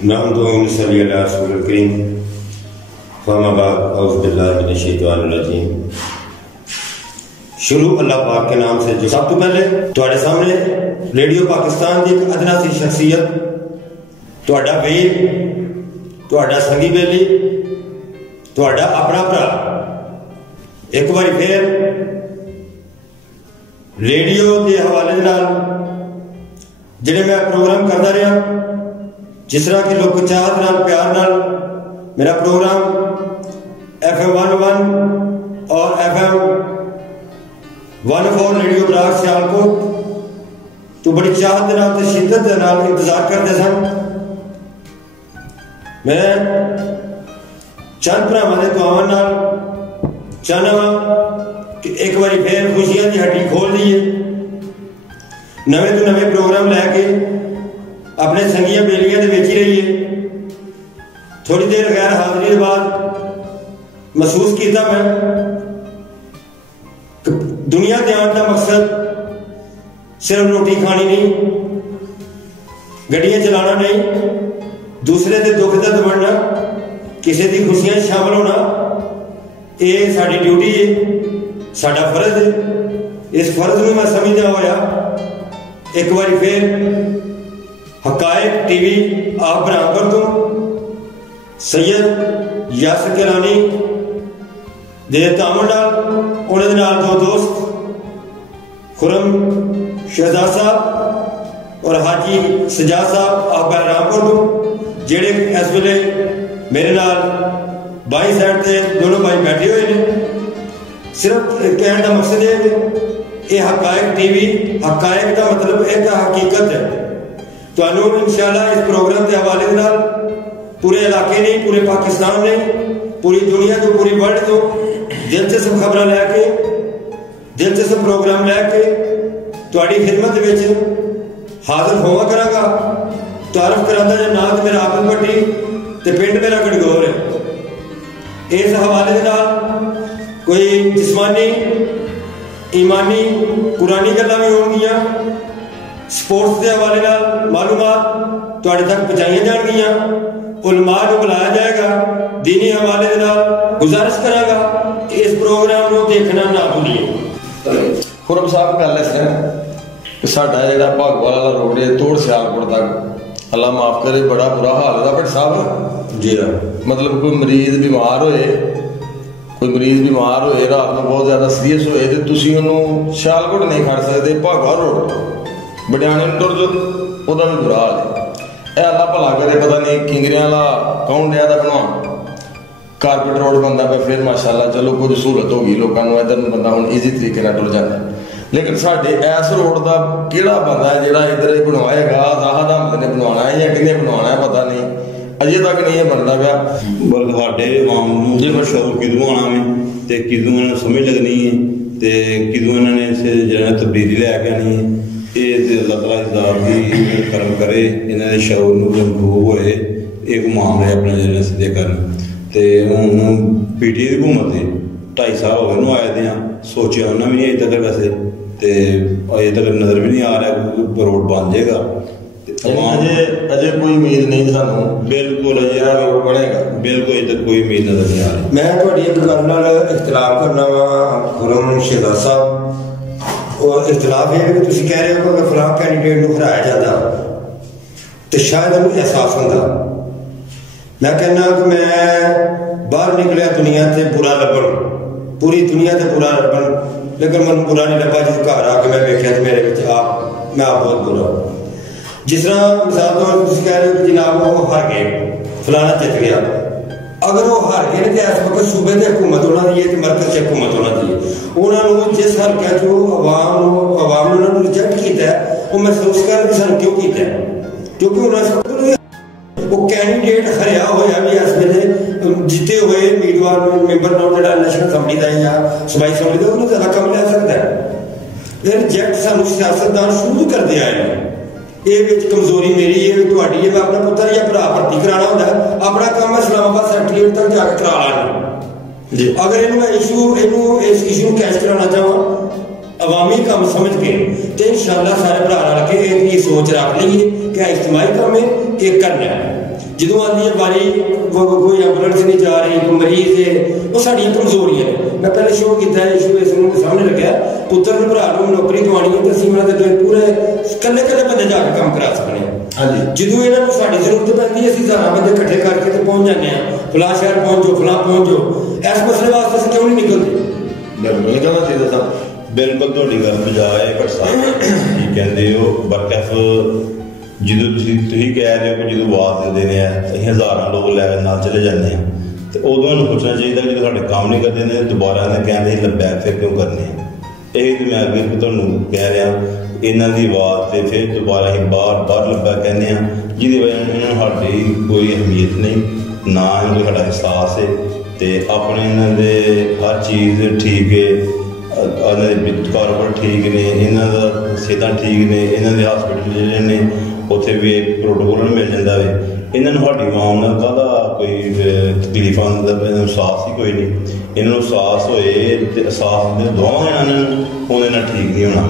نحمده ونصلي على رسول الكريم فما بعد اعوذ باللہ من الشیطان الرجیم. شروع اللہ پاک کے نام سے. جو سب تو پہلے تواڈے سامنے ریڈیو پاکستان کی ایک ادنا سی شخصیت, تواڈا ویر, تواڈا سنگی بیلی, تواڈا اپنا بھرا ایک بار پھر ریڈیو کے حوالے نال جڑے میں پروگرام کرتا رہا, جس طرح کہ لوگ چاہت نال پیار نال میرا پروگرام FM 101 اور FM 104 ریڈیو براک سیالکوٹ تو بڑی چاہت نال تے شدت نال انتظار کرتے سن. میں چند بھراواں دے دعاواں نال چاہنا وا کہ ایک باری پھر خوشیاں دی ہٹی کھول دیئے, نویں تو نویں پروگرام لے کے اپنے سنگیاں بیلیاں دے وچ ہی رہیے. تھوڑی دیر غیر حاضری کے بعد محسوس کیتا میں کہ دنیا تے آن دا مقصد صرف روٹی کھانی نہیں, گڈیاں چلانا نہیں, دوسرے دے دکھ درد بننا, کسی دی خوشیاں شامل ہونا, یہ ساری ڈیوٹی ہے, ساڈا فرض ہے. اس فرض میں میں سمجھدا ہویا ایک بار پھر حقائق ٹی وی آپ برابر تو سید یاسر کیلانی دے تعاون نال انہاں دے نال دو دوست کھرم شہزاد صاحب اور حاجی سجاد صاحب آپ بہرامپور تو جڑے اس ویلے میرے نال بائی سائڈ تے دونوں بھائی بیٹھے ہوئے نے. صرف کہنے کا مقصد ہے کہ یہ حقائق ٹی وی, حقائق کا مطلب ایک حقیقت ہے. تو انشاءاللہ اس پروگرام کے حوالے نال پورے علاقے نہیں, پورے پاکستان نہیں, پوری دنیا تو پوری ورلڈ تو دلچسپ خبر لے کے, دلچسپ پروگرام لے کے تہاڈی خدمت وچ حاضر ہوا کراں گا. تعارف کراں جا نام میرا عابد بھٹی تے پنڈ میرا گڑگور ہے. اس حوالے نال کوئی جسمانی ایمانی قرآنی گلاں بھی ہون گیاں, سپورٹس کے حوالے نال معلومات تواڈے تک پہنچائیاں جان گیاں, علماء کو بلایا جائے گا, دینی حوالے نال گزارش کراں گا کہ اس پروگرام کو دیکھنا نہ بھولیے. خرم صاحب گل ہے کہ ساڈا جڑا بھاگوال والا روڈ ہے توڑ سیالکوٹ تک, اللہ معاف کرے, بڑا برا حال ہے بٹ صاحب. جی ہاں, مطلب کوئی مریض بیمار ہوئے, رات میں بہت زیادہ سیریس ہوئے تو تسی انہوں سیالکوٹ نہیں کھڑ سکتے, بھاگوال روڈ بڈیانے ٹر جو وہ بھی برا حال ہے. اے اللہ بھلا کرے, پتہ نہیں کنگریاں والا کون ڈیا دا بنوا کارپیٹ روڈ بنتا پہ پھر ماشاءاللہ چلو کوئی سہولت ہوگی لوگوں کو, ادھر بندہ ہوں ایزی طریقے نال ٹر جاتا ہے. لیکن ساڈے ایس روڈ دا کیڑا بندہ ہے جڑا ادھر بنوائے گا, راحت احمد نے بنوانا ہے یا کنے بنوانا ہے پتہ نہیں, اجے تک نہیں بنتا پیا. بلکہ ساڈے عوام نوں شعور کدوں آنا ہے تے کدوں انہاں نوں سمجھ لگنی ہے تے کدوں انہاں نے جڑا تبدیلی لے کے آنی ہے. یہ اللہ تعالیٰ ذات کی کرم کرے, انہاں دے شعور نوں امپروو ہوئے, ایک معاملے اپنے جڑے سدھے کرن. تے ہن PTI دی حکومت ہے 2.5 سال ہو گئے نوں آئے دے, سوچیا انہاں بھی نہیں اجے تک ویسے, تے اجے تک نظر بھی نہیں آ رہا روڈ بن جائے گا. اجے کوئی امید نہیں سانوں, بالکل اجے روڈ بنے گا, بالکل اجے تک کوئی امید نظر نہیں آ رہی. میں تہاڈی ایک گل نال اختلاف کرنا وا کھرم شہزاد صاحب, اور اختلاف یہ ہے کہ تسی کہہ رہے ہو کہ اگر فلاں کینڈیڈیٹ نوں ہرایا جاتا تو شاید انہوں احساس ہوتا. میں کہنا کہ میں باہر نکلیا دنیا سے برا لبن, پوری دنیا سے برا لبن, لیکن من برا نہیں لگا جس گھر آ کے میں دیکھا تو میرے میں آپ بہت برا. جس طرح مثال طور پر تسی کہہ رہے ہو کہ جناب وہ ہار گئے, فلانا جت گیا. اگر وہ ہار گئے تو اس وقت صوبے کی حکومت ہونا دی ہے, مرکز سے حکومت ہونا دی ہے. انہوں جس حلقے جو عوام نے ریجیکٹ کیا ہے وہ محسوس کر کہ سن کیوں کیا ہے, کیونکہ انہوں وہ کینڈیڈیٹ ہریا ہوا بھی اس ویلے جیتے ہوئے امیدوار ممبر جڑا نیشنل اسمبلی کا یا صوبائی اسمبلی کا انہوں زیادہ کم لے سکتا ہے. ریجیکٹ سانو سیاستدان شروع کرتے آئے ہیں. یہ کمزوری میری ہے, تہاڈی ہے. میں اپنا پتر یا بھرا بھرتی کرانا ہوتا ہے, اپنا کام میں اسلام آباد سیکٹریٹ تک جا کے کرا لانا. اگر اس ایشو کیچ کرانا چاہوں عوامی کام سمجھ کے تو انشاءاللہ سارے بھرا رل کے یہ سوچ رکھ لیے کہ اجتماعی کام ہے یہ کرنا ہے. جدوں آتی ہے باری کوئی ایمبولینس نہیں جا رہی, کوئی مریض ہے, وہ ساڈیاں کمزوریاں نے. میں پہلے شو کیتا ہے, ایشو اس کے سامنے لگا پتر نے بھرا نوں نوکری دوانی ہے تے اسی انہاں دے پورے کلے کلے بندے جا کے کام کرا سکنے ہیں. جدوں انہاں نوں ساڈی ضرورت پیندی ہے اسی ہزاراں بندے اکٹھے کر کے تے پہنچ جانے ہیں, فلاں شہر پہنچ جاؤ, فلاں پہنچ جاؤ. اس مسئلے واسطے اسی کیوں نہیں نکلتے؟ بالکل کہنا چاہیے صاحب. ਬਿਲਕੁਲ ਤੁਹਾਡੀ ਗੱਲ ਬਜਾਏ ਪਰ ਕੀ ਕਹਿੰਦੇ ਹੋ ਬਰਕਫ ਜਦੋਂ ਤੁਸੀਂ ਕਹਿ ਰਹੇ ਹੋ ਕਿ ਜਦੋਂ ਆਵਾਜ਼ ਦਿੰਦੇ ਨੇ ਅਸੀਂ ਹਜ਼ਾਰਾਂ ਲੋਕ ਲੈ ਨਾਲ ਚਲੇ ਜਾਂਦੇ ਹਾਂ ਤੇ ਉਦੋਂ ਨੂੰ ਪੁੱਛਣਾ ਚਾਹੀਦਾ ਕਿ ਜਦੋਂ ਸਾਡੇ ਕੰਮ ਨਹੀਂ ਕਰਦੇ ਨੇ ਦੁਬਾਰਾ ਨੇ ਕਹਿੰਦੇ ਲੱਭਿਆ ਫਿਰ ਕਿਉਂ ਕਰਨੇ ਆ. ਇਹ ਤੇ ਮੈਂ ਅੱਗੇ ਤੁਹਾਨੂੰ ਕਹਿ ਰਿਹਾ ਇਹਨਾਂ ਦੀ ਆਵਾਜ਼ ਤੇ ਫਿਰ ਦੁਬਾਰਾ ਅਸੀਂ ਬਾਹਰ ਲੱਭਿਆ ਕਹਿੰਦੇ ਹਾਂ ਜਿਹਦੀ ਵਜ੍ਹਾ ਨਾਲ ਇਹਨਾਂ ਨੂੰ ਸਾਡੀ ਕੋਈ ਅਹਿਮੀਅਤ ਨਹੀਂ ਨਾ ਇਹਨਾਂ ਸਾਡਾ ਅਹਿਸਾਸ ਹੈ ਤੇ ਆਪਣੇ ਇਹਨਾਂ ਦੇ ਹਰ ਚੀਜ਼ ਠੀਕ ਹੈ. ਇਹਨਾਂ ਦੇ ਕਾਰੋਬਾਰ ਠੀਕ ਨੇ, ਇਹਨਾਂ ਦਾ ਸਿਹਤਾਂ ਠੀਕ ਨੇ, ਇਹਨਾਂ ਦੇ ਹਸਪੀਟਲ ਜਿਹੜੇ ਨੇ ਉੱਥੇ ਵੀ ਇੱਕ ਪ੍ਰੋਟੋਕੋਲ ਮਿਲ ਜਾਂਦਾ ਵੇ. ਇਹਨਾਂ ਨੂੰ ਸਾਡੀ ਆਵਾਮ ਨਾਲ ਕਾਹਦਾ ਕੋਈ ਤਕਲੀਫਾਂ ਦਾ ਅਹਿਸਾਸ ਹੀ ਕੋਈ ਨਹੀਂ. ਇਹਨਾਂ ਨੂੰ ਅਹਿਸਾਸ ਹੋਏ ਤੇ ਅਹਿਸਾਸ ਦੇ ਦੋਵਾਂ ਇਹਨਾਂ ਨੂੰ ਉਹਦੇ ਨਾਲ ਠੀਕ ਨਹੀਂ ਹੋਣਾ.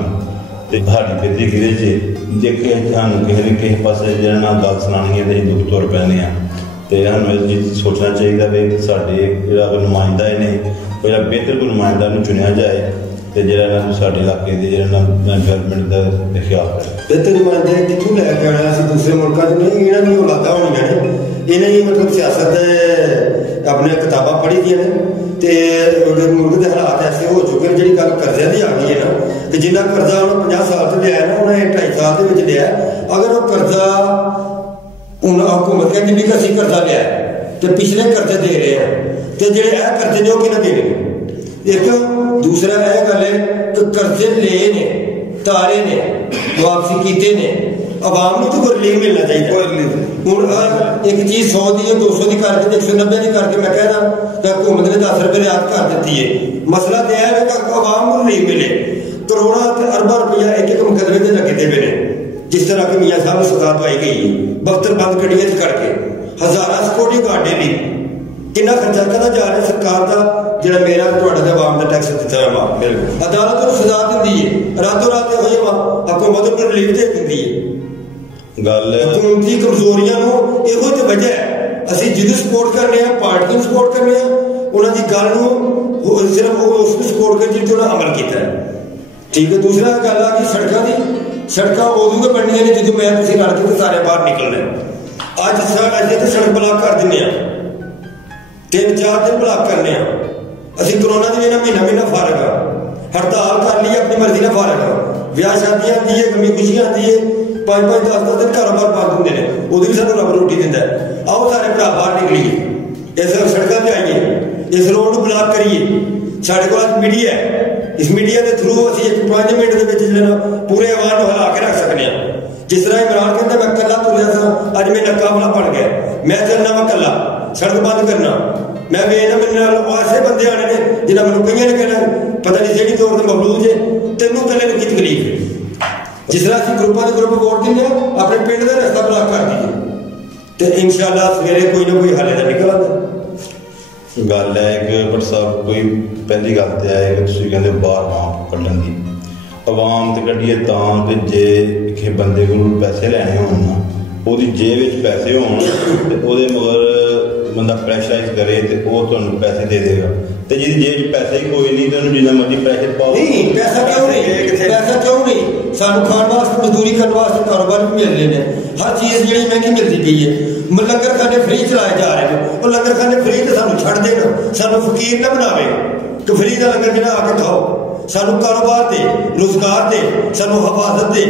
ਤੇ ਸਾਡੀ ਫਿਰਦੀ ਕਿਹਦੇ 'ਚ ਜੇ ਸਾਨੂੰ ਕਿਸੇ ਨੇ ਕਿਸੇ ਪਾਸੇ ਜਿਹੜਾ ਨਾਲ ਗੱਲ ਸੁਣਾਉਣੀ ਹੈ ਤੇ ਅਸੀਂ ਦੁੱਖ ਤੁਰ ਪੈਂਦੇ ਹਾਂ. ਤੇ ਸਾਨੂੰ ਇਹ ਚੀਜ਼ ਸੋਚਣਾ ਚਾਹੀਦਾ ਵੀ ਸਾਡੇ ਜਿਹੜਾ ਕੋਈ ਨੁਮਾਇੰਦਾ ਨੇ ਜਿਹੜਾ ਬਿਹਤਰ ਕੋਈ ਨੁਮਾਇੰਦਾ ਨੂੰ ਚੁਣਿਆ ਜਾਏ ਤੇ ਜਿਹੜਾ ਇਹਨਾਂ ਨੂੰ ਸਾਡੇ ਇਲਾਕੇ ਦੇ ਜਿਹੜਾ ਡਿਵੈਲਪਮੈਂਟ ਦਾ ਖਿਆਲ ਕਰੇ. ਬਿਹਤਰ ਨੁਮਾਇੰਦੇ ਕਿੱਥੋਂ ਲੈ ਕੇ ਆਉਣਾ? ਅਸੀਂ ਦੂਸਰੇ ਮੁਲਕਾਂ 'ਚ ਨਹੀਂ, ਇਹਨਾਂ ਦੀਆਂ ਔਲਾਦਾਂ ਹੋਣੀਆਂ ਨੇ, ਇਹਨਾਂ ਦੀ ਮਤਲਬ ਸਿਆਸਤ ਆਪਣੀਆਂ ਕਿਤਾਬਾਂ ਪੜ੍ਹੀ ਦੀਆਂ ਨੇ ਤੇ ਮੁਲਕ ਦੇ ਹਾਲਾਤ ਐਸੇ ਹੋ ਚੁੱਕੇ ਨੇ. ਜਿਹੜੀ ਗੱਲ ਕਰਜ਼ਿਆਂ ਦੀ ਆ ਗਈ ਹੈ ਨਾ ਕਿ ਜਿੰਨਾ ਕਰਜ਼ਾ ਉਹਨੇ 50 ਸਾਲ 'ਚ ਲਿਆ ਨਾ ਉਹਨੇ 2.5 ਸਾਲ ਦੇ ਵਿੱਚ ਲਿਆ. ਅਗਰ ਉਹ ਕਰਜ਼ਾ ਹੁਣ ਹਕੂਮਤ ਕਹਿੰਦੀ ਵੀ ਕਿ ਅਸੀਂ ਕਰਜ਼ਾ ਲਿਆ ਤੇ ਪਿਛਲੇ ਕਰਜ਼ੇ ਦੇ ਰਹੇ ਆ ਤੇ ਜਿਹੜੇ ਇਹ ਕਰਜ਼ੇ ਨੇ ਉਹ ਕਿਹਨਾਂ ਦੇਣੇ ਨੇ? ਇੱਕ ਦੂਸਰਾ ਇਹ ਗੱਲ ਹੈ ਕਿ ਕਰਜ਼ੇ ਲਏ ਨੇ, ਤਾਰੇ ਨੇ, ਵਾਪਸੀ ਕੀਤੇ ਨੇ, ਆਵਾਮ ਨੂੰ ਤਾਂ ਕੋਈ ਰਿਲੀਫ ਮਿਲਣਾ ਚਾਹੀਦਾ. ਹੁਣ ਇੱਕ ਚੀਜ਼ 100 ਦੀ 200 ਦੀ ਕਰਕੇ 190 ਦੀ ਕਰਕੇ ਮੈਂ ਕਹਿਣਾ ਤਾਂ ਹਕੂਮਤ ਨੇ 10 ਰੁਪਏ ਰਿਆਇਤ ਕਰ ਦਿੱਤੀ ਹੈ. ਮਸਲਾ ਤਾਂ ਇਹ ਹੈ ਕਿ ਆਵਾਮ ਨੂੰ ਰਿਲੀਫ ਮਿਲੇ. ਕਰੋੜਾਂ ਤੇ ਅਰਬਾਂ ਰੁਪਇਆ ਇੱਕ ਮੁਕੱਦਮੇ ਤੇ ਲੱਗੇ ਪਏ ਨੇ. ਜਿਸ ਤਰ੍ਹਾਂ ਕਿ ਮੀਆਂ ਸਾਹਿਬ ਨੂੰ ਸਜ਼ਾ ਪਾਈ ਗਈ ਹੈ ਬਖਤਰਬੰਦ ਗੱਡੀਆਂ 'ਚ ਕਰਕੇ ਹਜ਼ਾਰਾਂ ਸਿਕਿਉਰਟੀ ਗਾਰਡ ਲਈ ਕਿੰਨਾ ਖਰਚਾ ਕਦਾ ਜਾ ਰਿਹਾ ਸਰਕਾਰ ਦਾ ਜਿਹੜਾ ਮੇਰਾ ਤੁਹਾਡਾ ਤੇ ਆਵਾਮ ਦਾ ਟੈਕਸ ਦਿੱਤਾ ਹੈ. ਅਦਾਲਤ ਨੂੰ ਸਜ਼ਾ ਦਿੰਦੀ ਹੈ ਰਾਤੋਂ ਰਾਤ ਇਹੋ ਜਿਹੀ ਹਕੂਮਤ ਨੂੰ ਰਿਲੀਫ ਦੇ ਦਿੰਦੀ ਹੈ. ਗੱਲ ਹਕੂਮਤੀ ਕਮਜ਼ੋਰੀਆਂ ਨੂੰ ਇਹੋ ਜਿਹੀ ਵਜ੍ਹਾ ਹੈ. ਅਸੀਂ ਜਿਹਨੂੰ ਸਪੋਰਟ ਕਰਨੇ ਆ, ਪਾਰਟੀ ਨੂੰ ਸਪੋਰਟ ਕਰਨੇ ਆ, ਉਹਨਾਂ ਦੀ ਗੱਲ ਨੂੰ ਸਿਰਫ ਉਸ ਨੂੰ ਸਪੋਰਟ ਕਰ ਜਿਹਦੇ ਉਹਨਾਂ ਅਮਲ ਕੀਤਾ ਹੈ. ਠੀਕ ਹੈ. ਦੂਸਰਾ ਗੱਲ ਆ ਕਿ ਸੜਕਾਂ ਦੀ, ਸੜਕਾਂ ਉਦੋਂ ਤੋਂ ਬਣਨੀਆਂ ਨੇ ਜਦੋਂ ਮੈਂ ਤੁਸੀਂ ਲੜ ਕੇ ਸਾਰੇ ਬਾਹਰ ਨਿਕਲਣਾ. ਅੱਜ ਤੇ ਸੜਕ ਬਲਾਕ ਕਰ ਦਿੰਦੇ ਆ, 3-4 ਦਿਨ ਬਲਾਕ ਕਰਨੇ ਆ. ਅਸੀਂ ਕਰੋਨਾ ਦੀ ਵਜ੍ਹਾ ਮਹੀਨਾ ਫਾਰਗ ਆ, ਹੜਤਾਲ ਕਰ ਲਈ ਆਪਣੀ ਮਰਜ਼ੀ ਨਾਲ ਫਾਰਗ ਆ. ਵਿਆਹ ਸ਼ਾਦੀਆਂ ਆਉਂਦੀ ਹੈ, ਗਮੀ ਖੁਸ਼ੀਆਂ ਆਉਂਦੀ ਹੈ, 5-5 10-10 ਦਿਨ ਕਾਰੋਬਾਰ ਬੰਦ ਹੁੰਦੇ ਨੇ. ਉਦੋਂ ਵੀ ਸਾਨੂੰ ਰੱਬ ਰੋਟੀ ਦਿੰਦਾ. ਆਓ ਸਾਰੇ ਭਰਾ ਬਾਹਰ ਨਿਕਲੀਏ, ਇਸ ਸੜਕਾਂ ਤੇ ਆਈਏ, ਇਸ ਰੋਡ ਨੂੰ ਬਲਾਕ ਕਰੀਏ. ਸਾਡੇ ਕੋਲ ਅੱਜ ਮੀਡੀਆ ਹੈ, ਇਸ ਮੀਡੀਆ ਦੇ ਥਰੂ ਅਸੀਂ 5 ਮਿੰਟ ਦੇ ਵਿੱਚ ਜਿਹੜਾ ਪੂਰੇ ਆਵਾਜ਼ ਨੂੰ ਹਿਲਾ ਕੇ ਰੱਖ ਸਕਦੇ ਹਾਂ. ਜਿਸ ਤਰ੍ਹਾਂ ਇਮਰਾਨ ਕਹਿੰਦਾ ਮੈਂ ਕੱਲਾ ਤੁਰਿਆ ਸਾਂ, ਅੱਜ ਮੇਰਾ ਕਾਫਲਾ ਬਣ ਗਿਆ, ਮੈਂ ਚੱਲਣਾ ਵਾ ਕੱਲਾ, ਸੜਕ ਬੰਦ ਕਰਨਾ. ਮੈਂ ਵੇਖਣਾ ਮੇਰੇ ਨਾਲ ਐਸੇ ਬੰਦੇ ਆਣੇ ਨੇ ਜਿਨ੍ਹਾਂ ਮੈਨੂੰ ਕਈਆਂ ਨੇ ਕਹਿਣਾ ਪਤਾ ਨਹੀਂ ਜਿਹੜੀ ਤੌਰ ਤੇ ਮਖਲੂਕ ਜੇ ਤੈਨੂੰ ਕੱਲੇ ਨੂੰ ਕੀ ਤਕਲੀਫ ਹੈ. ਜਿਸ ਤਰ੍ਹਾਂ ਅਸੀਂ ਗਰੁੱਪਾਂ ਦੇ ਗਰੁੱਪ ਵੋਟ ਦਿੰਦੇ ਹਾਂ, ਆਪਣੇ ਪਿੰਡ ਦਾ ਰਸਤਾ ਬਲਾਕ ਕਰ ਦਈਏ ਤੇ ਇਨਸ਼ਾਅੱਲਾ ਸਵੇਰੇ ਕੋਈ ਨਾ ਕੋਈ ਹੱਲ ਦਾ ਨਿਕਲ ਆਉਂਦਾ. ਗੱਲ ਹੈ ਕਿ ਪਰ ਸਾਹਿਬ ਕੋਈ ਪਹਿਲੀ ਗੱਲ ਤੇ ਆਏ ਕਿ ਤੁਸੀਂ ਕਹਿੰਦੇ ਬਾਹਰ ਆਵਾਮ ਕੱਢਣ ਦੀ, ਆਵਾਮ ਤੇ ਕੱਢੀਏ ਤਾਂ ਕਿ ਜੇ ਕਿਸੇ ਬੰਦੇ ਕੋਲ ਪੈਸੇ ਲੈਣੇ ਹੋਣ ਨਾ, ਉਹਦੀ ਜੇਬ ਵਿੱਚ ਪੈਸੇ ਹੋਣ ਤੇ ਉਹਦੇ ਮਗਰ ਬੰਦਾ ਪ੍ਰੈਸ਼ਰਾਈਜ਼ ਕਰੇ ਤੇ ਉਹ ਤੁਹਾਨੂੰ ਪੈਸੇ ਦੇ ਦੇਗਾ. ਤੇ ਜਿਹਦੀ ਜੇਬ 'ਚ ਪੈਸਾ ਹੀ ਕੋਈ ਨਹੀਂ ਤੇ ਉਹਨੂੰ ਜਿੰਨਾ ਮਰਜ਼ੀ ਪ੍ਰੈਸ਼ਰ ਪਾਓ. ਨਹੀਂ ਪੈਸਾ ਕਿਉਂ ਨਹੀਂ, ਪੈਸਾ ਕਿਉਂ ਨਹੀਂ? ਸਾਨੂੰ ਖਾਣ ਵਾਸਤੇ, ਮਜ਼ਦੂਰੀ ਕਰਨ ਵਾਸਤੇ ਕਾਰੋਬਾਰ ਵੀ ਮਿਲ ਰਹੇ ਨੇ. ਹਰ ਚੀਜ਼ ਜਿਹੜੀ ਮਹਿੰਗੀ ਮਿਲਦੀ ਪਈ ਹੈ. ਲੰਗਰਖਾਨੇ ਫ੍ਰੀ ਚਲਾਏ ਜਾ ਰਹੇ ਨੇ. ਉਹ ਲੰਗਰਖਾਨੇ ਫ੍ਰੀ ਤੇ ਸਾਨੂੰ ਛੱਡ ਦੇਣ, ਸਾਨੂੰ ਫਕੀਰ ਨਾ ਬਣਾਵੇ ਕਿ ਫ੍ਰੀ ਦਾ ਲੰਗਰ ਜਿਹੜਾ ਆ ਕੇ ਖਾਓ. ਸਾਨੂੰ ਕਾਰੋਬਾਰ ਦੇ, ਰੁਜ਼ਗਾਰ ਦੇ, ਸਾਨੂੰ ਹਫਾਜ਼ਤ ਦੇ.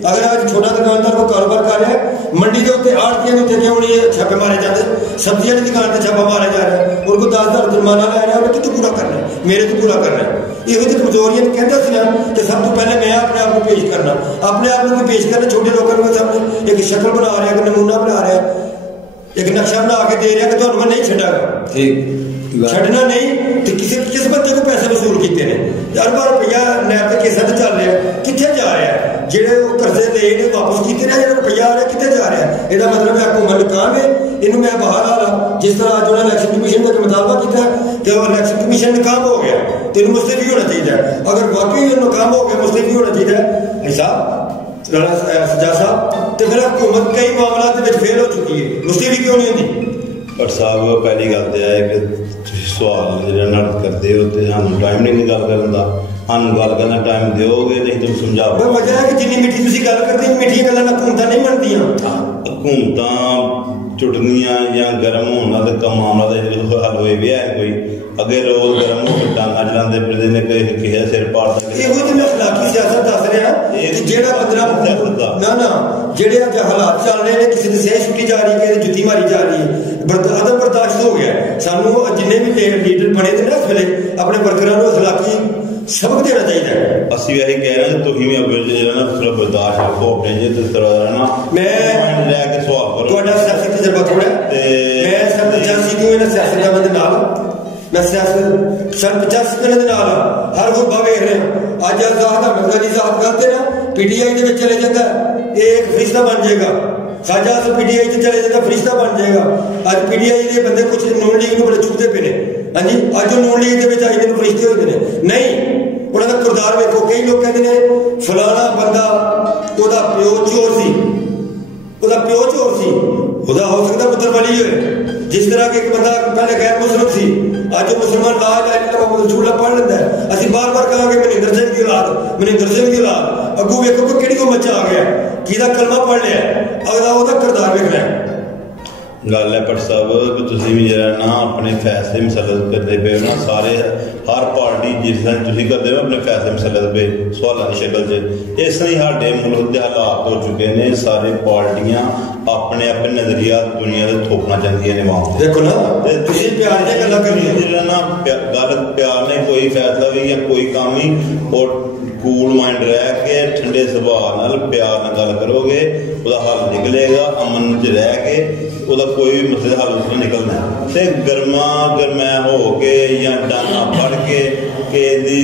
ਅਗਰ ਅੱਜ ਛੋਟਾ ਦੁਕਾਨਦਾਰ ਕੋਈ ਕਾਰੋਬਾਰ ਕਰ ਰਿਹਾ, ਮੰਡੀ ਦੇ ਉੱਤੇ ਆੜ੍ਹਤੀਆਂ ਦੇ ਉੱਤੇ ਕਿਉਂ ਨਹੀਂ ਛਾਪੇ ਮਾਰੇ ਜਾਂਦੇ? ਸਬਜ਼ੀਆਂ ਦੀ ਦੁਕਾਨ ਤੇ ਛਾਪਾ ਮਾਰਿਆ ਜਾ ਰਿਹਾ, ਔਰ ਕੋਈ 10,000 ਜੁਰਮਾਨਾ ਲੈ ਰਿਹਾ, ਉਹਨੇ ਕਿੱਥੋਂ ਪੂਰਾ ਕਰਨਾ? ਮੇਰੇ ਤੋਂ ਪੂਰਾ ਕਰਨਾ. ਇਹੋ ਜਿਹੀ ਕਮਜ਼ੋਰੀਆਂ ਕਹਿੰਦਾ ਸੀ ਨਾ ਕਿ ਸਭ ਤੋਂ ਪਹਿਲੇ ਮੈਂ ਆਪਣੇ ਆਪ ਨੂੰ ਪੇਸ਼ ਕਰਨਾ, ਆਪਣੇ ਆਪ ਨੂੰ ਪੇਸ਼ ਕਰਨਾ. ਛੋਟੇ ਲੋਕਾਂ ਨੂੰ ਸਾਹਮਣੇ ਇੱਕ ਸ਼ਕਲ ਬਣਾ ਰਿਹਾ, ਇੱਕ ਨਮੂਨਾ ਬਣਾ ਰਿਹਾ, ਇੱਕ ਨਕਸ਼ਾ ਬਣਾ ਕੇ ਦੇ ਰਿਹਾ ਕਿ ਤੁਹਾਨੂੰ ਮੈਂ ਨਹੀਂ ਛੱਡਾਂਗਾ. ਛੱਡਣਾ ਨਹੀਂ ਤੇ ਕਿਸ ਬੰਦੇ ਕੋ ਪੈਸੇ ਵਸੂਲ ਕੀਤੇ ਨੇ? ਅਰਬਾਂ ਰੁਪਈਆ ਨੈਤਿਕ ਕੇਸਾਂ ਤੇ ਚੱਲ ਰਿਹਾ, ਕਿੱਥੇ ਜਾ ਰਿਹਾ? ਜਿਹੜੇ ਉਹ ਕਰਜ਼ੇ ਲਏ ਨੇ ਵਾਪਸ ਕੀਤੇ ਨੇ, ਜਿਹੜਾ ਰੁਪਈਆ ਆ ਰਿਹਾ ਕਿੱਥੇ ਜਾ ਰਿਹਾ? ਇਹਦਾ ਮਤਲਬ ਹੈ ਹਕੂਮਤ ਨਕਾਮ ਹੈ, ਇਹਨੂੰ ਮੈਂ ਬਾਹਰ ਆ ਲਾ. ਜਿਸ ਤਰ੍ਹਾਂ ਅੱਜ ਉਹਨਾਂ ਇਲੈਕਸ਼ਨ ਕਮਿਸ਼ਨ ਦਾ ਮੁਤਾਲਬਾ ਕੀਤਾ ਕਿ ਉਹ ਇਲੈਕਸ਼ਨ ਕਮਿਸ਼ਨ ਨਕਾਮ ਹੋ ਗਿਆ ਤੇ ਇਹਨੂੰ ਮੁਸਤਫੀ ਹੋਣਾ ਚਾਹੀਦਾ. ਅਗਰ ਵਾਕਈ ਇਹ ਨਕਾਮ ਹੋ ਗਿਆ, ਮੁਸਤਫੀ ਹੋਣਾ ਚਾਹੀਦਾ. ਸਾਹਿਬ सजाद साहब, तो फिर हुकूमत कई मामलों में फेल हो चुकी है, उसकी भी क्यों नहीं होती? पर साहब पहली गल तो है कि सवाल जो नर्द करते हो तो सानू टाइम नहीं गल करन दा, सानू गल करना टाइम दोगे नहीं तुम समझाओ। पर वजह है कि जिन्नी मिठी तुसीं गल करदे मिठियां गल्लां हुकूमतां नहीं मनदियां। हुकूमतां चुटनियां या गर्म होने का कम मामला तो हल होए भी है कोई, अगर रोज गर्म हो टांगा चलाते फिरदे ने किसी सिर पाड़दा। ਇਹੋ ਤੇ ਮੈਂ ਅਖਲਾਕੀ ਸਿਆਸਤ ਦੱਸ ਰਿਹਾ ਕਿ ਜਿਹੜਾ ਬੰਦਾ ਨਾ ਜਿਹੜੇ ਅੱਜ ਹਾਲਾਤ ਚੱਲ ਰਹੇ ਨੇ, ਕਿਸੇ ਦੀ ਸਿਹਤ ਛੁੱਟੀ ਜਾ ਰਹੀ ਹੈ, ਕਿਸੇ ਦੀ ਜੁੱਤੀ ਮਾਰੀ ਜਾ ਰਹੀ ਹੈ, ਅਦਬ ਬਰਦਾਸ਼ਤ ਹੋ ਗਿਆ। ਸਾਨੂੰ ਜਿੰਨੇ ਵੀ ਲੀਡਰ ਬਣੇ ਨੇ ਨਾ ਇਸ ਵੇਲੇ ਆਪਣੇ ਵਰਕਰਾਂ ਨੂੰ ਅਖਲਾਕੀ सबक देना चाहिए। ਅਸੀਂ ਵੈਸੇ ਕਹਿ ਰਹੇ ਹਾਂ ਤੁਸੀਂ ਵੀ ਆਪਣੇ ਜਿਹੜਾ ਨਾ ਥੋੜਾ ਬਰਦਾਸ਼ਤ ਰੱਖੋ ਆਪਣੇ ਜੇ ਤੇ ਤਰ੍ਹਾਂ ਨਾ ਮੈਂ ਲੈ ਕੇ ਸਵਾਲ ਕਰੋ। ਤੁਹਾਡਾ ਸਿਆਸਤ ਤਜਰਬਾ ਥੋੜਾ ਤੇ ਮੈਂ ਸਭ ਏਜੰਸੀ ਨੂੰ ਇਹਨਾਂ ਸਿਆਸਤਦਾਨਾਂ ਦੇ ਨਾਲ ਮੈਂ ਸਿਆਸਤ ਸਰ 50 ਦੇ ਨਾਲ ਹਰ ਗੁਰਬਾ ਵੇਖ ਰਿਹਾ। ਅੱਜ ਆਜ਼ਾਦ ਅਹਿਮਦ ਗਾਨੀ ਸਾਹਿਬ ਕਰਦੇ ਨਾ ਪੀਟੀਆਈ ਦੇ ਵਿੱਚ ਚਲੇ ਜਾਂਦਾ, ਇਹ ਇੱਕ ਫਰਿਸ਼ਤਾ ਬਣ ਜਾਏਗਾ। ਸਜjad ਪੀਟੀਆਈ ਚ ਚਲੇ ਜਾਂਦਾ, ਫਰਿਸ਼ਤਾ ਬਣ ਜਾਏਗਾ। ਅੱਜ ਪੀਟੀਆਈ ਦੇ ਬੰਦੇ ਕੁਝ ਨੂਨ ਲੀਗ ਨੂੰ ਬੜੇ ਚੁੱਕਦੇ ਪਏ ਨੇ। ਹਾਂਜੀ, ਅੱਜ ਉਹ ਨੂਨ ਲੀਗ ਦੇ ਵਿੱਚ ਆਈ ਨੇ ਫਰਿਸ਼ਤੇ ਹੋਏ ਨੇ। ਨਹੀਂ, ਉਹਨਾਂ ਦਾ ਕਿਰਦਾਰ ਵੇਖੋ। ਕਈ ਲੋਕ ਕਹਿੰਦੇ ਨੇ ਫਲਾਣਾ ਬੰਦਾ ਉਹਦਾ ਪਿਓ ਚੋਰ ਸੀ, ਉਹਦਾ ਪਿਓ ਚੋਰ ਸੀ, ਉਹਦਾ ਹੋ ਸਕਦਾ ਪੁੱਤਰ ਵਲੀ ਹੋਏ। ਜਿਸ ਤਰ੍ਹਾਂ ਕਿ ਇੱਕ ਬੰਦਾ ਪਹਿਲੇ ਗੈਰ ਮੁਸਲਿਮ ਸੀ, ਅੱਜ ਉਹ ਮੁਸਲਮਾਨ ਲਾ ਝੂਠਾ ਪੜ੍ਹ ਲੈਂਦਾ ਹੈ। ਅਸੀਂ ਬਾਰ-ਬਾਰ ਕਹਾਂਗੇ ਮਨਿੰਦਰ ਸਿੰਘ ਦੀ ਔਲਾਦ, ਮਨਿੰਦਰ ਸਿੰਘ ਦੀ ਔਲਾਦ। ਅੱਗੋਂ ਵੇਖੋ ਕਿ ਕਿਹੜੀ ਉਮਰ 'ਚ ਆ ਗਿਆ, ਕਿਹਦਾ ਕਲਮਾ ਪੜ੍ਹ ਲਿਆ, ਅਗਲਾ ਉਹਦਾ ਕਿਰਦਾਰ ਵੇਖ ਲਿਆ। ਗੱਲ ਹੈ ਭੱਟ ਸਾਹਿਬ ਕਿ ਤੁਸੀਂ ਵੀ ਜਿਹੜਾ ਨਾ ਆਪਣੇ ਫੈਸਲੇ ਮੁਸੱਲਤ ਕਰਦੇ ਪਏ ਹੋ ਨਾ, ਸਾਰੇ ਹਰ ਪਾਰਟੀ ਜਿਸ ਤਰ੍ਹਾਂ ਤੁਸੀਂ ਕਰਦੇ ਹੋ ਆਪਣੇ ਫੈਸਲੇ ਮੁਸੱਲਤ ਪਏ ਸਵਾਲਾਂ ਦੀ ਸ਼ਕਲ 'ਚ। ਇਸ ਤਰ੍ਹਾਂ ਹੀ ਸਾਡੇ ਮੁਲਕ ਦੇ ਹਾਲਾਤ ਹੋ ਚੁੱਕੇ ਨੇ। ਸਾਰੇ ਪਾਰਟੀਆਂ ਆਪਣੇ ਆਪਣੇ ਨਜ਼ਰੀਆ ਦੁਨੀਆ ਦੇ ਥੋਪਣਾ ਚਾਹੁੰਦੀਆਂ ਨੇ ਵਾਂ। ਦੇਖੋ ਨਾ ਤੁਸੀਂ ਪਿਆਰ ਦੀਆਂ ਗੱਲਾਂ ਕਰੀਏ, ਜਿਹੜਾ ਨਾ ਗੱਲ ਪਿਆਰ ਨੇ ਕੋਈ ਫੈਸਲਾ ਵੀ ਜਾਂ ਕੋਈ ਕੰਮ ਹੀ ਔਰ ਕੂਲ ਮਾਈਂਡ ਰਹਿ ਕੇ ਠੰਡੇ ਸੁਭਾਅ ਨਾਲ ਪਿਆਰ ਨਾਲ ਗੱਲ ਕਰੋਗੇ, ਉਹਦਾ ਹੱਲ ਨਿਕਲੇਗਾ। ਅਮਨ 'ਚ ਰਹਿ ਕੇ ਉਹਦਾ ਕੋਈ ਵੀ ਮਸਲੇ ਹੱਲ ਉਸ ਨਾਲ ਨਿਕਲਣਾ। ਤੇ ਗਰਮੈ ਹੋ ਕੇ ਜਾਂ ਡਾਨਾ ਫੜ ਕੇ ਇਹਦੀ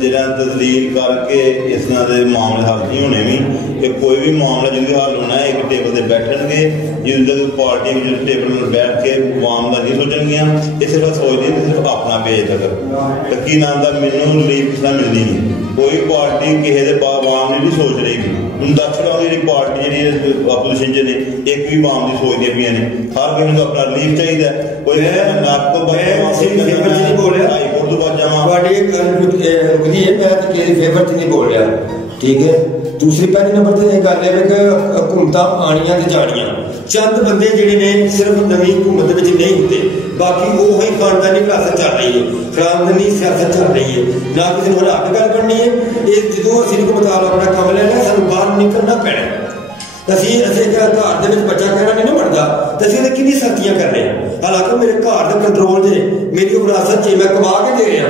ਜਿਹੜਾ ਤਸਲੀਲ ਕਰਕੇ ਇਸ ਤਰ੍ਹਾਂ ਦੇ ਮਾਮਲੇ ਹੱਲ ਨਹੀਂ ਹੋਣੇ ਵੀ। ਕਿ ਕੋਈ ਵੀ ਮਾਮਲਾ ਜਿਹਦੇ ਹੱਲ ਹੋਣਾ ਹੈ ਇੱਕ ਟੇਬਲ 'ਤੇ ਬੈਠਣਗੇ, ਜਿਸ ਤੱਕ ਪਾਰਟੀ ਜਿਹੜੇ ਟੇਬਲ ਨਾਲ ਬੈਠ ਕੇ ਆਵਾਮ ਦਾ ਨਹੀਂ ਸੋਚਣਗੀਆਂ। ਇਹ ਸਿਰਫ ਸੋਚਦੀਆਂ ਨੇ ਸਿਰਫ ਆਪਣਾ ਪੇਜ ਤੱਕ ਕੀ ਨਾਮ ਦਾ ਮੈਨੂੰ ਰਿਲੀਫ ਕਿਸ ਤਰ੍ਹਾਂ ਮਿਲਦੀ ਹੈ। ਕੋਈ ਪਾਰਟੀ ਕਿਸੇ ਦੇ ਆਵਾਮ ਨਹੀਂ ਸੋਚ ਰਹੀ। ਹੁਣ ਦੱਸ ਰਿਹਾ ਜਿਹੜੀ ਪਾਰਟੀ ਜਿਹੜੀ ਆਪੋਜੀਸ਼ਨ 'ਚ ਨੇ ਇੱਕ ਵੀ ਆਵਾਮ ਦੀ ਸੋਚਦੀਆਂ ਪਈਆਂ ਨੇ। ਹਰ ਕਿਸੇ ਨੂੰ ਆਪਣਾ ਰਿਲੀਫ ਚਾਹੀਦਾ। ਕੋਈ ਲੱਖ ਤੋਂ ਨਹੀਂ ਬੋਲ ਰਿਹਾ, ਹਾਈਕੋਰਟ ਤੋਂ ਬਾਅਦ ਜਾਵਾਂ ਤੁਹਾਡੀ ਰੁਕਦੀ ਹੈ। ਮੈਂ ਤਾਂ ਕਿਸੇ ਫੇਵਰ 'ਚ ਨਹੀਂ ਬੋਲ ਰਿਹਾ, ਠੀਕ ਹੈ। ਦੂਸਰੀ ਪਹਿਲੇ ਨੰਬਰ ਤੇ ਇਹ ਗੱਲ ਹੈ ਕਿ ਹਕੂਮਤਾਂ ਆਣੀਆਂ ਤੇ ਜਾਣੀਆਂ। ਚੰਦ ਬੰਦੇ ਜਿਹੜੇ ਨੇ ਸਿਰਫ ਨਵੀਂ ਹਕੂਮਤ ਦੇ ਵਿੱਚ ਨਹੀਂ ਹੁੰਦੇ, ਬਾਕੀ ਉਹ ਹੀ ਖਾਨਦਾਨੀ ਸਿਆਸਤ ਚੱਲ ਰਹੀ ਹੈ, ਖਾਨਦਾਨੀ ਸਿਆਸਤ ਚੱਲ ਰਹੀ ਹੈ। ਨਾ ਕਿਸੇ ਨੂੰ ਹਰਾ ਕੇ ਗੱਲ ਬਣਨੀ ਹੈ। ਇਹ ਜਦੋਂ ਅਸੀਂ ਹਕੂਮਤ ਵਾਲਾ ਆਪਣਾ ਕੰਮ ਲੈਣਾ, ਸਾਨੂੰ ਬਾਹਰ ਨਿਕਲਣਾ ਪੈਣਾ। ਅਸੀਂ ਘਰ ਦੇ ਵਿੱਚ ਬੱਚਾ ਕਹਿਣਾ ਨਹੀਂ ਨਾ ਬਣਦਾ, ਤਾਂ ਅਸੀਂ ਉਹਦੇ ਕਿੰਨੀ ਸਖਤੀਆਂ ਕਰ ਰਹੇ ਹਾਂ। ਹਾਲਾਂਕਿ ਮੇਰੇ ਘਰ ਦੇ ਕੰਟਰੋਲ 'ਚ ਮੇਰੀ ਵਿਰਾਸਤ 'ਚ ਮੈਂ ਕਮਾ ਕੇ ਦੇ ਰਿਹਾ।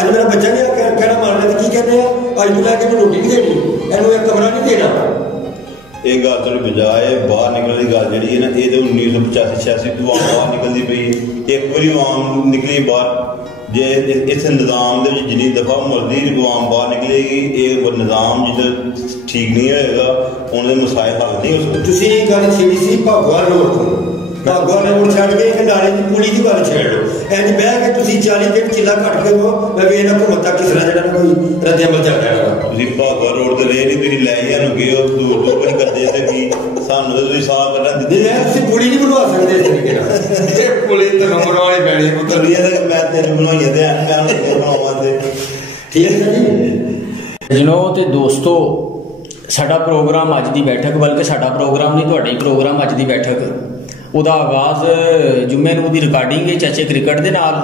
ਅੱਜ ਮੇਰਾ ਬੱਚਾ ਨਹੀਂ ਕਹਿਣਾ ਮੰਨ ਲਿਆ ਤੇ ਕੀ ਕਹਿੰਦੇ ਆ, ਅੱਜ ਤੋਂ ਲੈ ਕੇ ਇਹਨੂੰ ਰੋਟੀ ਨਹੀਂ ਦੇਣੀ, ਇਹਨੂੰ ਇੱਕ ਕਮਰਾ ਨਹੀਂ ਦੇਣਾ। ਇਹ ਗੱਲ ਤੋਂ ਬਜਾਏ ਬਾਹਰ ਨਿਕਲਣ ਦੀ ਗੱਲ ਜਿਹੜੀ ਹੈ ਨਾ, ਇਹ ਤਾਂ 1985-86 ਤੋਂ ਬਾਹਰ ਨਿਕਲਦੀ ਪਈ ਹੈ। ਇੱਕ ਵਾਰੀ ਆਵਾਮ ਨਿਕਲੀ ਬਾਹਰ, ਜੇ ਇਸ ਨਿਜ਼ਾਮ ਦੇ ਵਿੱਚ ਜਿੰਨੀ ਦਫਾ ਮਰਜ਼ੀ ਆਵਾਮ ਬਾਹਰ ਨਿਕਲੇਗੀ, ਇਹ ਨਿਜ਼ਾਮ ਜਿੱਦਾਂ ਠੀਕ ਨਹੀਂ ਹੋਏਗਾ ਉਹਨਾਂ ਦੇ ਮਸਾਇਲ ਹੱਲ ਨਹੀਂ ਹੋ ਸਕਦੇ। ਤੁਸੀਂ ਇਹ ਗੱਲ ਛੇੜੀ ਸੀ ਭਾਗਵਾਲ ਰੋਡ ਤੋਂ, ਭਾਗਵਾਲ ਰੋਡ ਛੱਡ ਕੇ ਖੰਡਾਰੇ ਦੀ ਪੁਲੀ ਦੀ ਗੱਲ ਛੇੜ ਲਓ। ਇੰਝ ਬਹਿ ਕੇ ਤੁਸੀਂ 40 ਦਿਨ ਚਿੱਲਾ ਕੱਟ ਕੇ ਮੈਂ ਵੀ ਇਹਨਾਂ ਘੁੰਮਤਾ ਕਿਸ ਤਰ੍ਹਾਂ ਜਿਹੜਾ ਨਾ ਕੋਈ ਰੱਦੇ ਅਮਲ ਚੱਲ ਰਿਹਾ। ਤੁਸੀਂ ਭਾਗਵਾਲ ਰੋਡ ਤੇ ਰਹੇ ਨਹੀਂ, ਤੁਸੀਂ ਲੈ ਜਾਨੂੰ ਗਏ ਹੋ ਦੂਰ ਦੂਰ ਕੋਈ ਕਰਦੇ ਤੇ ਕੀ ਸਾਨੂੰ ਤਾਂ ਤੁਸੀਂ ਸਾਹ ਕੱਢਣ ਦਿੱਤੇ। ਤੁਸੀਂ ਪੁਲੀ ਨਹੀਂ ਬਣਵਾ ਸਕਦੇ ਇਸ ਤਰੀਕੇ ਨਾਲ। ਪੁਲੀ ਤਾਂ ਬਣਵਾਉਣੀ ਪੈਣੀ ਪੁੱਤਰ, ਮੈਂ ਤੈਨੂੰ ਬਣਾਈਆਂ ਤੇ ਮੈਂ ਬਣਾਵਾਂ ਤੇ ਠੀਕ ਹੈ ਜੀ। ਜਨੋ ਤੇ ਦੋਸਤੋ, ਸਾਡਾ ਪ੍ਰੋਗਰਾਮ ਅੱਜ ਦੀ ਬੈਠਕ, ਬਲਕਿ ਸਾਡਾ ਪ੍ਰੋਗਰਾਮ ਨਹੀਂ ਤੁਹਾਡਾ ਹੀ ਪ੍ਰੋਗਰਾਮ ਅੱਜ ਦੀ ਬੈਠਕ, ਉਹਦਾ ਆਗਾਜ਼ ਜੁਮੇ ਨੂੰ ਉਹਦੀ ਰਿਕਾਰਡਿੰਗ ਹੈ ਚਾਚੇ ਕ੍ਰਿਕਟ ਦੇ ਨਾਲ,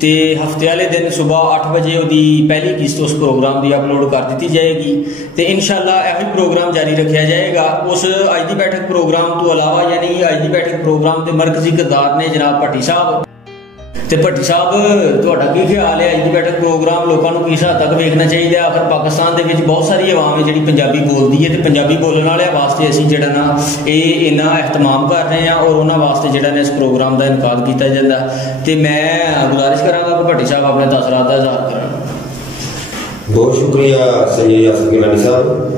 ਤੇ ਹਫਤੇ ਵਾਲੇ ਦਿਨ ਸਵੇਰ 8 ਵਜੇ ਉਹਦੀ ਪਹਿਲੀ ਕਿਸ਼ਤ ਉਸ ਪ੍ਰੋਗਰਾਮ ਦੀ ਅਪਲੋਡ ਕਰ ਦਿੱਤੀ ਜਾਏਗੀ। ਤੇ ਇਨਸ਼ਾਅੱਲਾ ਇਹੋ ਪ੍ਰੋਗਰਾਮ ਜਾਰੀ ਰੱਖਿਆ ਜਾਏਗਾ। ਉਸ ਅੱਜ ਦੀ ਬੈਠਕ ਪ੍ਰੋਗਰਾਮ ਤੋਂ ਇਲਾਵਾ, ਯਾਨੀ ਅੱਜ ਦੀ ਬੈਠਕ ਪ੍ਰੋਗਰਾਮ ਦੇ ਮਰਕਜ਼ੀ ਕਿਰਦਾਰ ਨੇ ਜਨਾਬ ਭੱਟੀ ਸਾਹਿਬ। ਤੇ ਭੱਟੀ ਸਾਹਿਬ, ਤੁਹਾਡਾ ਕੀ ਖਿਆਲ ਹੈ ਅੱਜ ਦੀ ਬੈਠਕ ਪ੍ਰੋਗਰਾਮ ਲੋਕਾਂ ਨੂੰ ਕਿਸ ਹੱਦ ਤੱਕ ਵੇਖਣਾ ਚਾਹੀਦਾ? ਆਖਰ ਪਾਕਿਸਤਾਨ ਦੇ ਵਿੱਚ ਬਹੁਤ ਸਾਰੀ ਆਵਾਮ ਹੈ ਜਿਹੜੀ ਪੰਜਾਬੀ ਬੋਲਦੀ ਹੈ, ਤੇ ਪੰਜਾਬੀ ਬੋਲਣ ਵਾਲਿਆਂ ਵਾਸਤੇ ਅਸੀਂ ਜਿਹੜਾ ਨਾ ਇਹ ਇੰਨਾ ਇਹਤਮਾਮ ਕਰ ਰਹੇ ਹਾਂ ਔਰ ਉਹਨਾਂ ਵਾਸਤੇ ਜਿਹੜਾ ਨੇ ਇਸ ਪ੍ਰੋਗਰਾਮ ਦਾ ਇਨਕਾਦ ਕੀਤਾ ਜਾਂਦਾ। ਤੇ ਮੈਂ ਗੁਜ਼ਾਰਿਸ਼ ਕਰਾਂਗਾ ਕਿ ਭੱਟੀ ਸਾਹਿਬ ਆਪਣੇ ਤਾਸਰਾਤ ਦਾ ਇਜ਼ਹਾਰ ਕਰਨ। ਬਹੁਤ ਸ਼ੁਕਰੀਆ ਸੈਯਦ ਗਿਲਾਨੀ ਸਾਹਿਬ।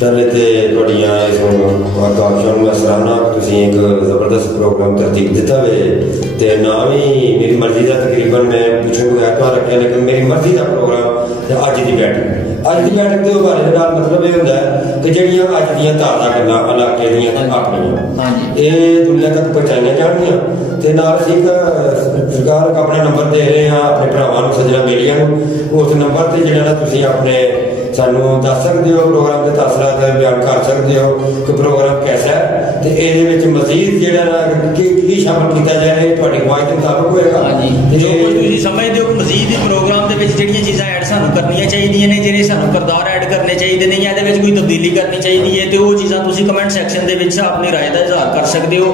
ਪਹਿਲੇ ਤੇ ਤੁਹਾਡੀਆਂ ਇਸ ਆਕਾਂਖਾਵਾਂ ਨੂੰ ਸਰਾਹਨਾ, ਤੁਸੀਂ ਇੱਕ ਜ਼ਬਰਦਸਤ ਪ੍ਰੋਗਰਾਮ ਤਰਤੀਬ ਦਿੱਤਾ ਵੇ। ਤੇ ਨਾ ਵੀ ਮੇਰੀ ਮਰਜ਼ੀ ਦਾ ਤਕਰੀਬਨ ਮੈਂ ਪੁੱਛਣ ਨੂੰ ਐਤਵਾਰ ਰੱਖਿਆ, ਲੇਕਿਨ ਮੇਰੀ ਮਰਜ਼ੀ ਦਾ ਪ੍ਰੋਗਰਾਮ अज की बैठक के हवाले नाल मतलब ये होंदा है कि जिहड़ियां अज दीयां ताज़ा गल्लां इलाके दीयां अपणियां ये दुनिया तक पहुंचाईयां जाणगियां ते नाल असीं सरकार को अपना नंबर दे रहे हैं अपने भरावां नूं सज्जना बेलियां नूं उस नंबर ते जिहड़ा तुसीं अपने सानू दस सकते हो प्रोग्राम के तासरात बयान कर सकते हो कि प्रोग्राम कैसा है तो ये मजीद जिहड़ा की शामिल किया जाए तुहाडी ख्वाहिश के मुताबिक होएगा जो कुछ तुसीं समझदे हो कि मजीद प्रोग्राम दे विच जिहड़ियां चीज़ां ऐड सानू करनियां चाहिदियां ने जिहड़े सानू किरदार ऐड करने चाहिए ने इहदे विच कोई तब्दीली करनी चाहिए है तो वो चीज़ां तुसीं कमेंट सैक्शन दे विच अपनी राय दा इजहार कर सकते हो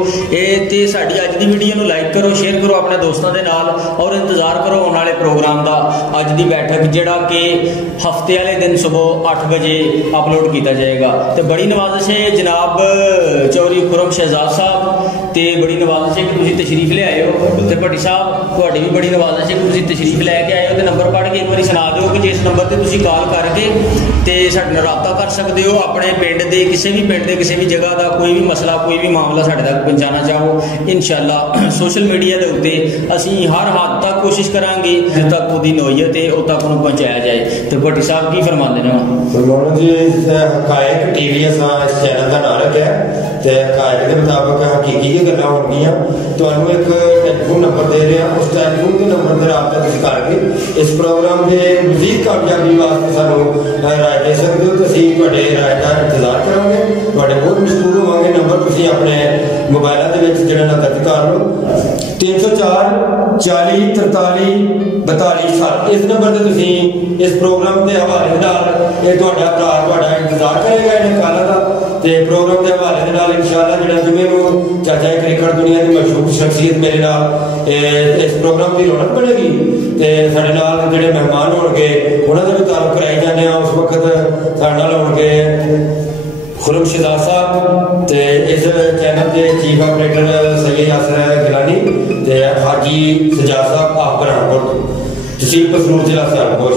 ते साडी अज दी वीडियो नूं लाइक करो शेयर करो अपने दोस्तों के नाल और इंतजार करो आने वाले प्रोग्राम का अज दी बैठक जिहड़ा कि हफ्ते वाले दिन सुबह 8 बजे अपलोड किया जाएगा तो बड़ी नवाजिश है जनाब चौधरी खुरम शहजाद साहब तो बड़ी नवाजिश है कि तुसीं तशरीफ ले आए हो तो भट्टी साहब तुहाडी भी बड़ी नवाजिश है कि तुसीं तशरीफ लैके आए हो तो नंबर पढ़ के एक बार सुना दो कि जिस नंबर पर तुसीं कॉल करके तो साडे नाल राबता कर सकते हो अपने पिंड के किसी भी पिंड के किसी भी जगह का कोई भी मसला कोई भी मामला साडे तक पहुँचाना चाहो इंशाअल्लाह सोशल मीडिया के उत्ते असीं हर हद तक कोशिश करांगे जिस तक उसकी नोयत है उस तक उन्होंने पहुँचाया जाए तो भट्टी साहब की फरमाते हैं मौलाना जी हकायक टीवी अस इस चैनल का नाम रखा तो हकायक के मुताबिक हकीकी गल्लां होणगियां तुहानूं एक टेलीफोन नंबर दे रहे हैं उस टेलीफोन के नंबर पर राबता तुसीं करके इस प्रोग्राम के मजीद कामयाबी वास्ते सानूं राय दे सकते हो तो असीं तुहाडे राय का इंतजार करांगे तुहाडे बहुत मशहूर होवांगे नंबर तुसीं अपने मोबाइलों के विच जिहड़ा ना दर्ज कर लो 304 40 43 42 7 इस नंबर से तुसीं इस प्रोग्राम के हवाले नाल ये तुहाडा भरा तुहाडा इंतजार करेगा इन्हें काला का ते प्रोग्राम के हवाले दे नाल इंशाअल्लाह जिहड़ा जुमे नूं चाचा क्रिकेट दुनिया की मशहूर शख्सियत मेरे नाल इस प्रोग्राम की रौनक बनेगी ते साडे नाल जिहड़े मेहमान होणगे उन्हां दे भी तारुफ कराए जाने उस वक्त साडे नाल होणगे खुरम शहजाद साहब ते इस चैनल के चीफ ऑपरेटर सैयद गिलानी ते हाजी सजाद साहब आप तहसील पसरूर जिला सियालकोट।